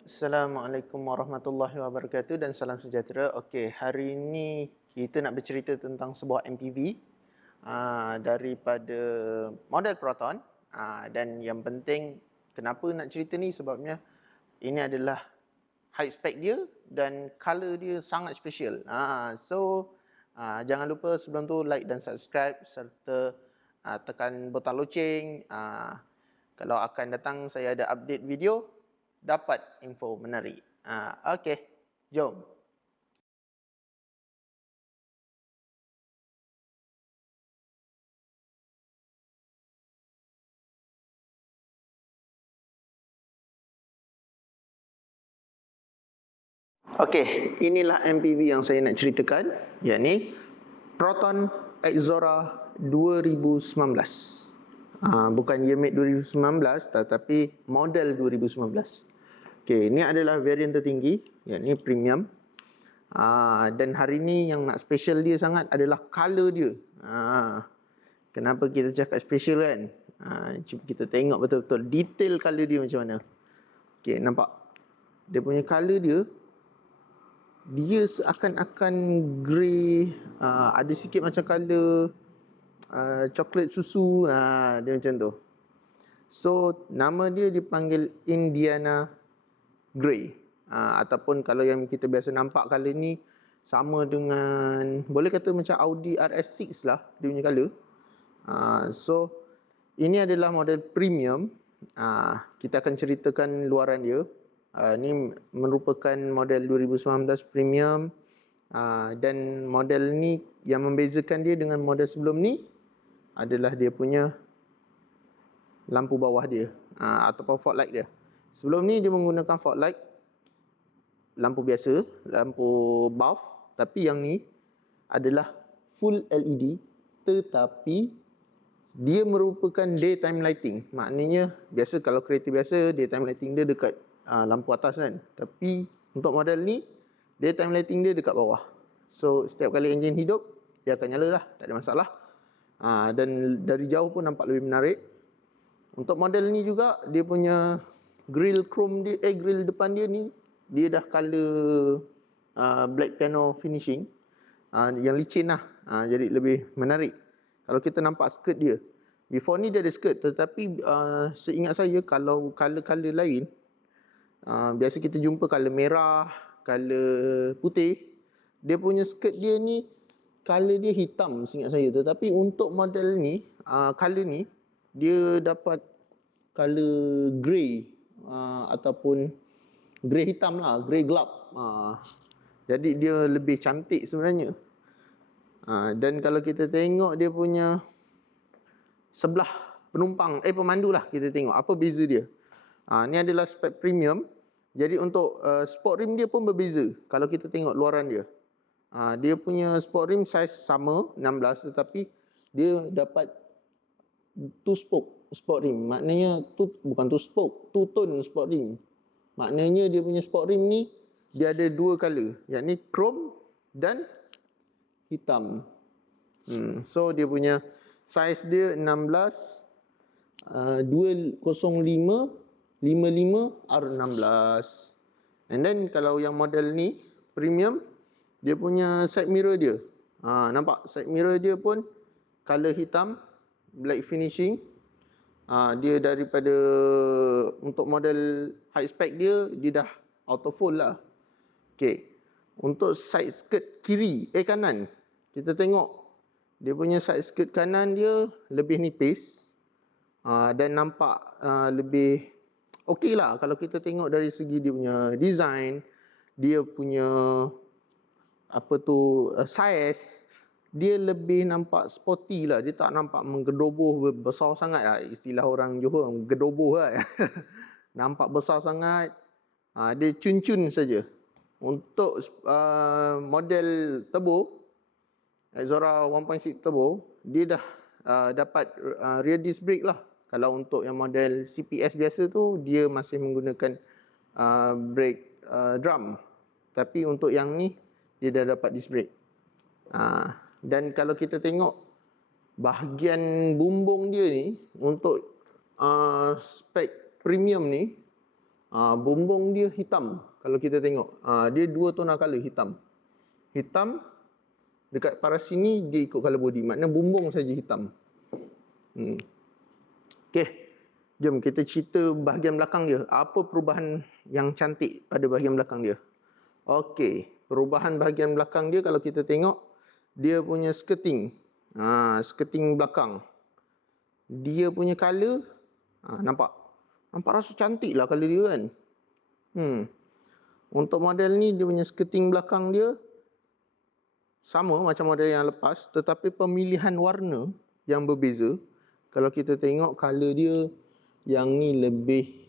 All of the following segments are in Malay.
Assalamualaikum warahmatullahi wabarakatuh dan salam sejahtera. Okey, hari ini kita nak bercerita tentang sebuah MPV daripada model Proton, dan yang penting kenapa nak cerita ni sebabnya ini adalah high spec dia dan color dia sangat special. Jangan lupa sebelum tu like dan subscribe serta tekan butang loceng. Kalau akan datang saya ada update video, dapat info menarik. Okey, jom. Okey, inilah MPV yang saya nak ceritakan, yakni Proton Exora 2019. Bukan year made 2019 tetapi model 2019. Okey, ini adalah varian tertinggi, yakni premium. Dan hari ni yang nak special dia sangat adalah color dia. Kenapa kita cakap special kan? Cuba kita tengok betul-betul detail color dia macam mana. Okey, nampak? Dia punya color dia seakan-akan grey, ada sikit macam color coklat susu, dia macam tu. So nama dia dipanggil Indiana Grey, ataupun kalau yang kita biasa nampak color ni sama dengan, boleh kata macam Audi RS6 lah dia punya color. So ini adalah model premium. Kita akan ceritakan luaran dia. Ini merupakan model 2019 premium, dan model ni yang membezakan dia dengan model sebelum ni adalah dia punya lampu bawah dia, ataupun fog light dia. Sebelum ni dia menggunakan fog light, lampu biasa, lampu bulb, tapi yang ni adalah full LED tetapi dia merupakan daytime lighting. Maknanya biasa kalau kereta biasa daytime lighting dia dekat lampu atas kan. Tapi untuk model ni daytime lighting dia dekat bawah. So setiap kali enjin hidup dia akan nyala lah, tak ada masalah. Dan dari jauh pun nampak lebih menarik. Untuk model ni juga dia punya grill chrome dia, grill depan dia ni dia dah color black piano finishing, yang licin lah, jadi lebih menarik. Kalau kita nampak skirt dia, before ni dia ada skirt, tetapi seingat saya kalau color-color lain, biasa kita jumpa color merah, color putih, dia punya skirt dia ni color dia hitam seingat saya. Tetapi untuk model ni, color ni dia dapat color grey, ataupun grey hitam lah, grey gelap. Jadi dia lebih cantik sebenarnya. Dan kalau kita tengok dia punya sebelah pemandu lah, kita tengok apa beza dia. Ni adalah spek premium. Jadi untuk sport rim dia pun berbeza. Kalau kita tengok luaran dia, dia punya sport rim size sama 16, tetapi dia dapat two spoke sport rim. Maknanya bukan two spoke, two tone sport rim. Maknanya dia punya sport rim ni dia ada dua color, yakni chrome dan hitam. So dia punya size dia 16, 205 55 R16. And then kalau yang model ni premium, dia punya side mirror dia, nampak side mirror dia pun color hitam, black finishing. Dia daripada, untuk model high spec dia dah auto fold lah. Okey. Untuk side skirt kanan, kita tengok dia punya side skirt kanan dia lebih nipis, dan nampak lebih okey lah. Kalau kita tengok dari segi dia punya design, dia punya size, dia lebih nampak sporty lah. Dia tak nampak menggedoboh besar sangat lah. Istilah orang Johor, gedoboh lah. Nampak besar sangat. Dia cun-cun saja. Untuk model turbo, Exora 1.6 turbo, dia dah dapat rear disc brake lah. Kalau untuk yang model CPS biasa tu, dia masih menggunakan brake drum. Tapi untuk yang ni, dia dah dapat disc brake. Dan kalau kita tengok bahagian bumbung dia ni, untuk spek premium ni, Bumbung dia hitam. Kalau kita tengok, dia dua tona color hitam. Hitam dekat paras sini dia ikut color body. Maknanya bumbung saja hitam. Okey. Jom kita cerita bahagian belakang dia. Apa perubahan yang cantik pada bahagian belakang dia? Okey, perubahan bahagian belakang dia kalau kita tengok, dia punya skirting. Skirting belakang. Dia punya color, nampak? Nampak rasa cantik lah color dia kan? Untuk model ni, dia punya skirting belakang dia sama macam model yang lepas, tetapi pemilihan warna yang berbeza. Kalau kita tengok color dia, yang ni lebih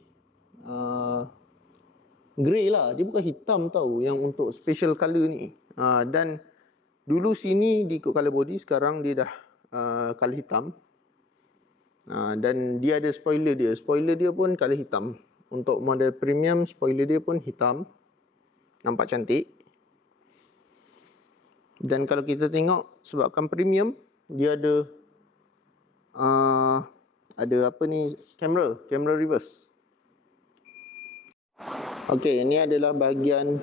grey lah. Dia bukan hitam tau yang untuk special color ni. Dan dulu sini dia ikut color body, sekarang dia dah color hitam. Dan dia ada spoiler dia. Spoiler dia pun color hitam. Untuk model premium, spoiler dia pun hitam. Nampak cantik. Dan kalau kita tengok, sebabkan premium, dia ada apa ni, kamera reverse. Okey, ini adalah bahagian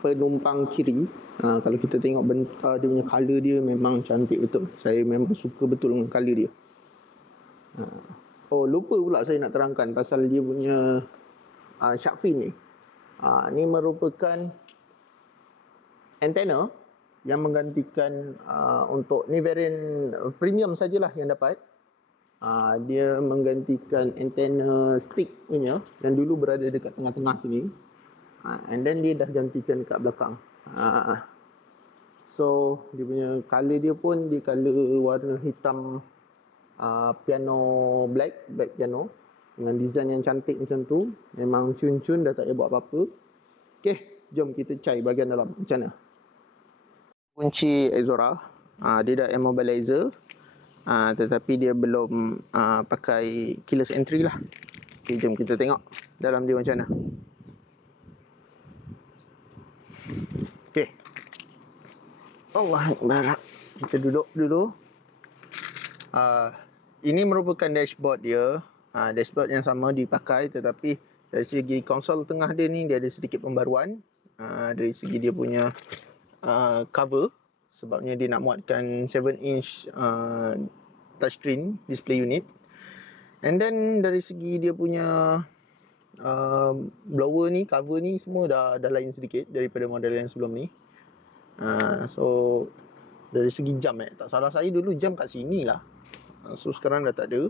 penumpang kiri. Kalau kita tengok dia punya color dia memang cantik betul. Saya memang suka betul dengan color dia. Lupa pula saya nak terangkan pasal dia punya shark fin ni. Ni merupakan antena yang menggantikan untuk ni variant premium sajalah yang dapat. Dia menggantikan antena stick punya yang dulu berada dekat tengah-tengah sini. And then dia dah gantikan dekat belakang. So dia punya color dia pun di color warna hitam piano black piano dengan design yang cantik macam tu. Memang cun-cun, dah tak payah buat apa-apa. Okey, jom kita cari bahagian dalam macam mana. Kunci Exora, dia dah immobilizer, tetapi dia belum pakai keyless entry lah. Okey, jom kita tengok dalam dia macam mana. Okey, Allah Akbar. Kita duduk dulu. Ini merupakan dashboard dia. Dashboard yang sama dipakai, tetapi dari segi konsol tengah dia ni, dia ada sedikit pembaruan. Dari segi dia punya cover, sebabnya dia nak muatkan 7-inch touchscreen display unit. And then dari segi dia punya blower ni, cover ni semua dah lain sedikit daripada model yang sebelum ni. So dari segi jam, tak salah saya dulu jam kat sini lah. So sekarang dah tak ada.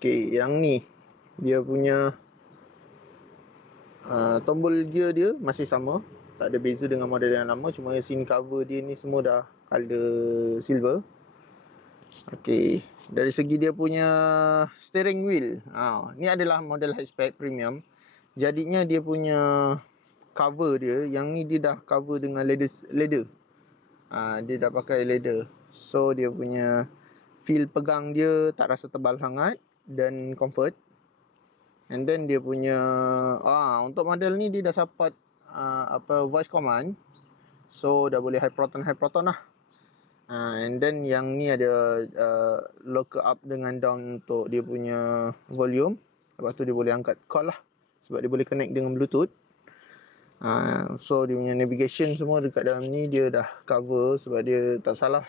Okay, yang ni dia punya tombol gear dia masih sama, tak ada beza dengan model yang lama. Cuma scene cover dia ni semua dah color silver. Okay, dari segi dia punya steering wheel, ni adalah model hatchback premium. Jadinya dia punya cover dia, yang ni dia dah cover dengan leather. Dia dah pakai leather. So dia punya feel pegang dia tak rasa tebal sangat dan comfort. And then dia punya untuk model ni dia dah support voice command. So dah boleh high proton lah. And then yang ni ada lock up dengan down untuk dia punya volume. Lepas tu dia boleh angkat call lah, sebab dia boleh connect dengan Bluetooth. So dia punya navigation semua dekat dalam ni dia dah cover, sebab dia tak salah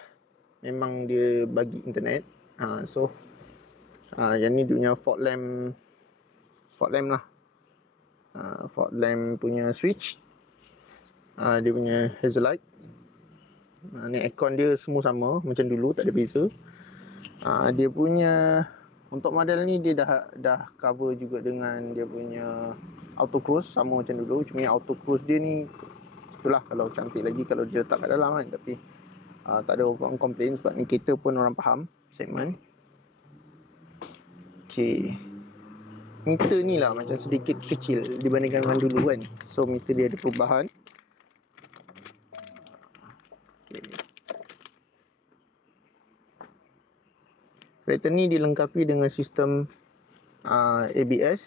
memang dia bagi internet. So yang ni dia punya fog lamp lah. Fog lamp punya switch. Dia punya hazard light. Ni aircon dia semua sama macam dulu, tak ada beza. Dia punya untuk model ni dia dah cover juga dengan dia punya auto cruise sama macam dulu. Cuma yang auto cruise dia ni, itulah kalau cantik lagi kalau dia letak kat dalam kan. Tapi tak ada orang komplain, sebab ni kereta pun orang faham segmen. Okay, meter ni lah macam sedikit kecil dibandingkan dengan dulu kan. So meter dia ada perubahan. Okay. Kereta ni dilengkapi dengan sistem ABS,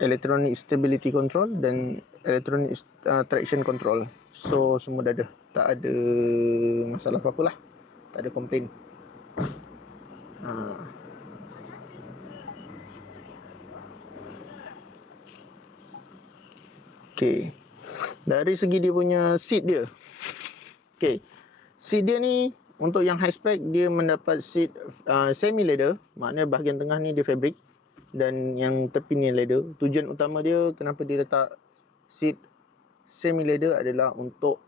Electronic Stability Control dan Electronic Traction Control. So semua dah ada, tak ada masalah apa-apa lah, tak ada komplain. Okey. Dari segi dia punya seat dia. Okey. Seat dia ni untuk yang high spec dia mendapat seat semi leather, maknanya bahagian tengah ni dia fabric dan yang tepi ni leather. Tujuan utama dia kenapa dia letak seat semi leather adalah untuk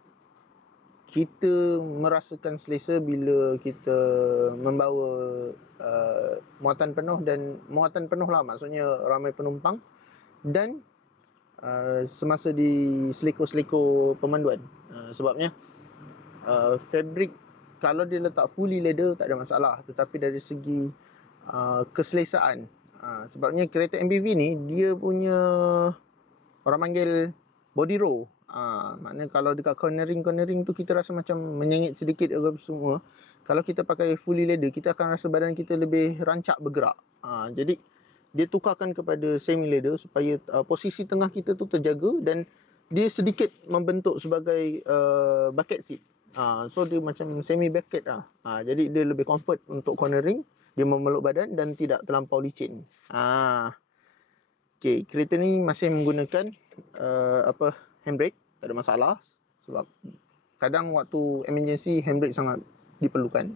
kita merasakan selesa bila kita membawa muatan penuh, dan muatan penuh lah maksudnya ramai penumpang, dan semasa di selekor-selekor pemanduan. Sebabnya fabric kalau dia letak fully leather tak ada masalah, tetapi dari segi keselesaan, sebabnya kereta MPV ni dia punya orang panggil body roll. Maknanya kalau dekat cornering tu kita rasa macam menyengit sedikit apa semua. Kalau kita pakai fully leather, kita akan rasa badan kita lebih rancak bergerak. Jadi dia tukarkan kepada semi leather supaya posisi tengah kita tu terjaga, dan dia sedikit membentuk sebagai bucket seat. So dia macam semi bucket lah. Jadi dia lebih comfort untuk cornering, dia memeluk badan dan tidak terlampau licin. Okay, kereta ni masih menggunakan handbrake, tak ada masalah, sebab kadang waktu emergency handbrake sangat diperlukan.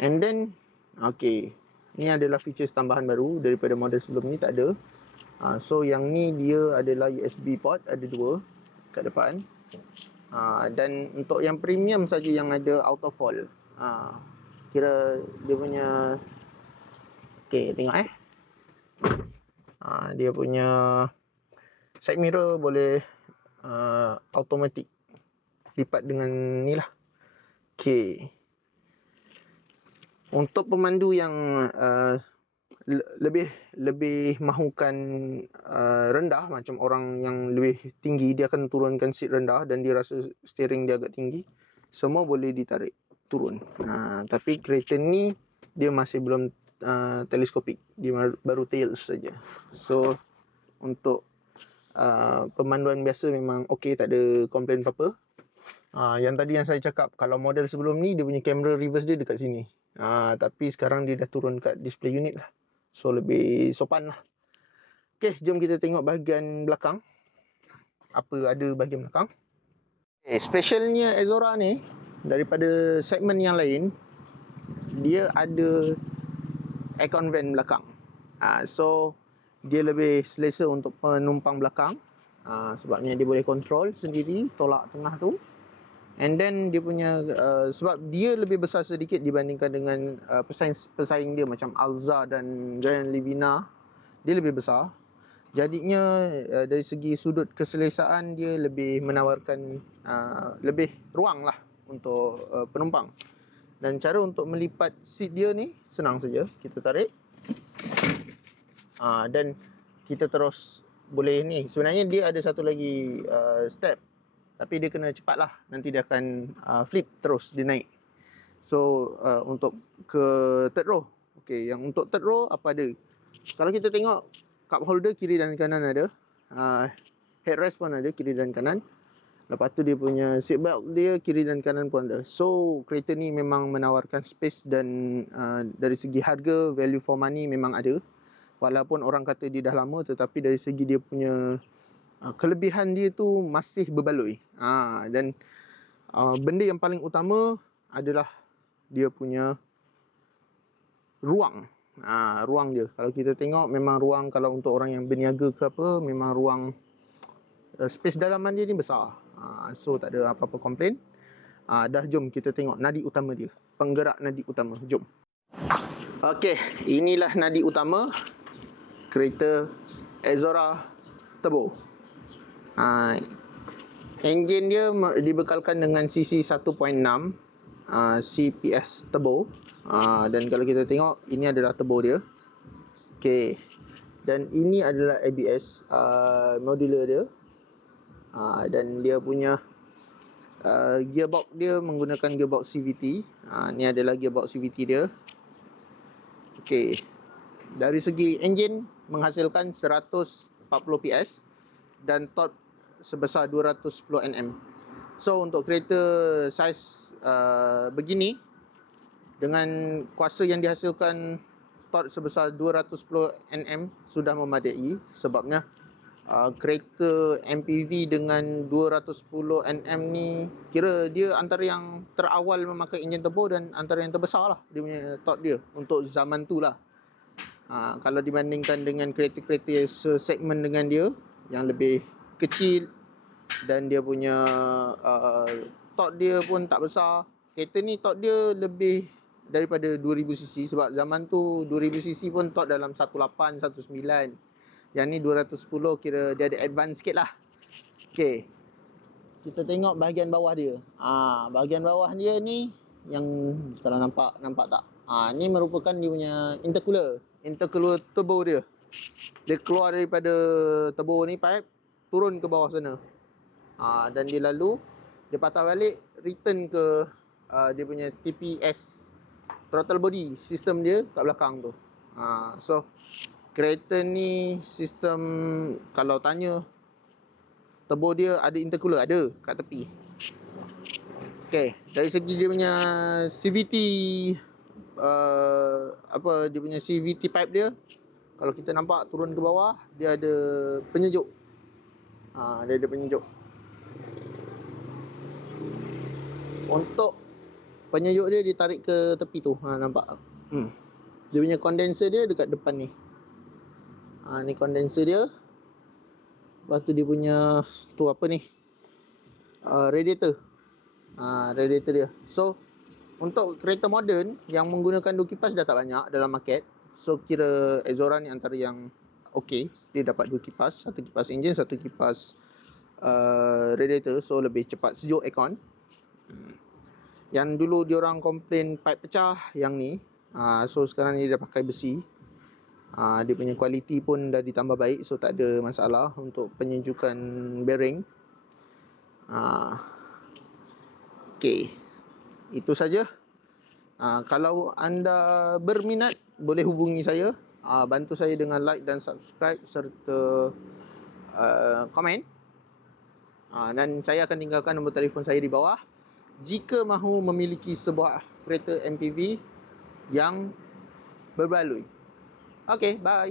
And then okay, ni adalah features tambahan baru daripada model sebelum ni tak ada. So yang ni dia adalah USB port, ada 2 kat depan. Dan untuk yang premium saja yang ada auto fall. Kira dia punya, okay, tengok dia punya side mirror boleh automatic lipat dengan ni lah. Okay. Untuk pemandu yang lebih mahukan rendah, macam orang yang lebih tinggi, dia akan turunkan seat rendah dan dia rasa steering dia agak tinggi, semua boleh ditarik turun. Tapi kereta ni dia masih belum teleskopik, dia baru tails saja. So untuk pemanduan biasa memang okey, tak ada komplain apa-apa. Yang tadi yang saya cakap, kalau model sebelum ni dia punya kamera reverse dia dekat sini. Tapi sekarang dia dah turun kat display unit lah. So lebih sopan lah. Okay, jom kita tengok bahagian belakang. Apa ada bahagian belakang. Okay, specialnya Exora ni daripada segmen yang lain, dia ada aircon vent belakang. So dia lebih selesa untuk penumpang belakang. Sebabnya dia boleh control sendiri tolak tengah tu. And then dia punya sebab dia lebih besar sedikit dibandingkan dengan pesaing dia macam Alza dan Grand Livina, dia lebih besar. Jadinya dari segi sudut keselesaan dia lebih menawarkan lebih ruang lah untuk penumpang. Dan cara untuk melipat seat dia ni senang saja, kita tarik dan kita terus boleh ni. Sebenarnya dia ada satu lagi step, tapi dia kena cepat lah, nanti dia akan flip terus, dia naik. So untuk ke third row, okay, yang untuk third row apa ada, kalau kita tengok cup holder kiri dan kanan ada, headrest pun ada kiri dan kanan. Lepas tu dia punya seat belt dia kiri dan kanan pun ada. So kereta ni memang menawarkan space, dan dari segi harga, value for money memang ada. Walaupun orang kata dia dah lama, tetapi dari segi dia punya kelebihan dia tu masih berbaloi. Dan benda yang paling utama adalah dia punya ruang. Ruang dia, kalau kita tengok memang ruang, kalau untuk orang yang berniaga ke apa, memang ruang space dalaman dia ni besar. So tak ada apa-apa komplain. Dah, jom kita tengok nadi utama dia, penggerak nadi utama. Jom. Okey, inilah nadi utama kereta Exora Turbo. Enjin dia dibekalkan dengan cc 1.6 CPS turbo. Dan kalau kita tengok, ini adalah turbo dia. Okey. Dan ini adalah ABS modular dia. Dan dia punya gearbox dia menggunakan gearbox CVT. Ni adalah gearbox CVT dia. Okey. Dari segi enjin menghasilkan 140 PS dan torque sebesar 210 Nm. So untuk kereta saiz begini, dengan kuasa yang dihasilkan torque sebesar 210 Nm sudah memadai. Sebabnya kereta MPV dengan 210 Nm ni kira dia antara yang terawal memakai enjin turbo dan antara yang terbesar lah dia punya torque dia untuk zaman tu lah. Kalau dibandingkan dengan kereta-kereta segmen dengan dia yang lebih kecil dan dia punya torque dia pun tak besar. Kereta ni torque dia lebih daripada 2000cc sebab zaman tu 2000cc pun torque dalam 18, 19. Yang ni 210 kira dia ada advance sikit lah. Okay, kita tengok bahagian bawah dia. Bahagian bawah dia ni yang kalau nampak tak? Ni merupakan dia punya intercooler turbo dia. Dia keluar daripada turbo ni pipe turun ke bawah sana. Dan dia lalu dia patah balik return ke dia punya TPS throttle body sistem dia kat belakang tu. So kereta ni sistem kalau tanya turbo dia ada intercooler, ada kat tepi. Okay, dari segi dia punya CVT dia punya CVT pipe dia, kalau kita nampak turun ke bawah dia ada penyejuk. Dia ada penyejuk. Untuk penyejuk dia ditarik ke tepi tu. Nampak? Dia punya condenser dia dekat depan ni. Ni condenser dia. Lepas tu dia punya tu apa ni? Radiator. Radiator dia. So untuk kereta moden yang menggunakan dua kipas dah tak banyak dalam market. So kira Exora ni antara yang okey. Dia dapat dua kipas, satu kipas enjin, satu kipas radiator. So lebih cepat sejuk aircon. Yang dulu diorang komplain pipe pecah, yang ni so sekarang ni dah pakai besi. Dia punya kualiti pun dah ditambah baik, so tak ada masalah untuk penyejukan bearing. Okay, itu saja. Kalau anda berminat boleh hubungi saya. Bantu saya dengan like dan subscribe serta komen. Dan saya akan tinggalkan nombor telefon saya di bawah jika mahu memiliki sebuah kereta MPV yang berbaloi. Okay, bye.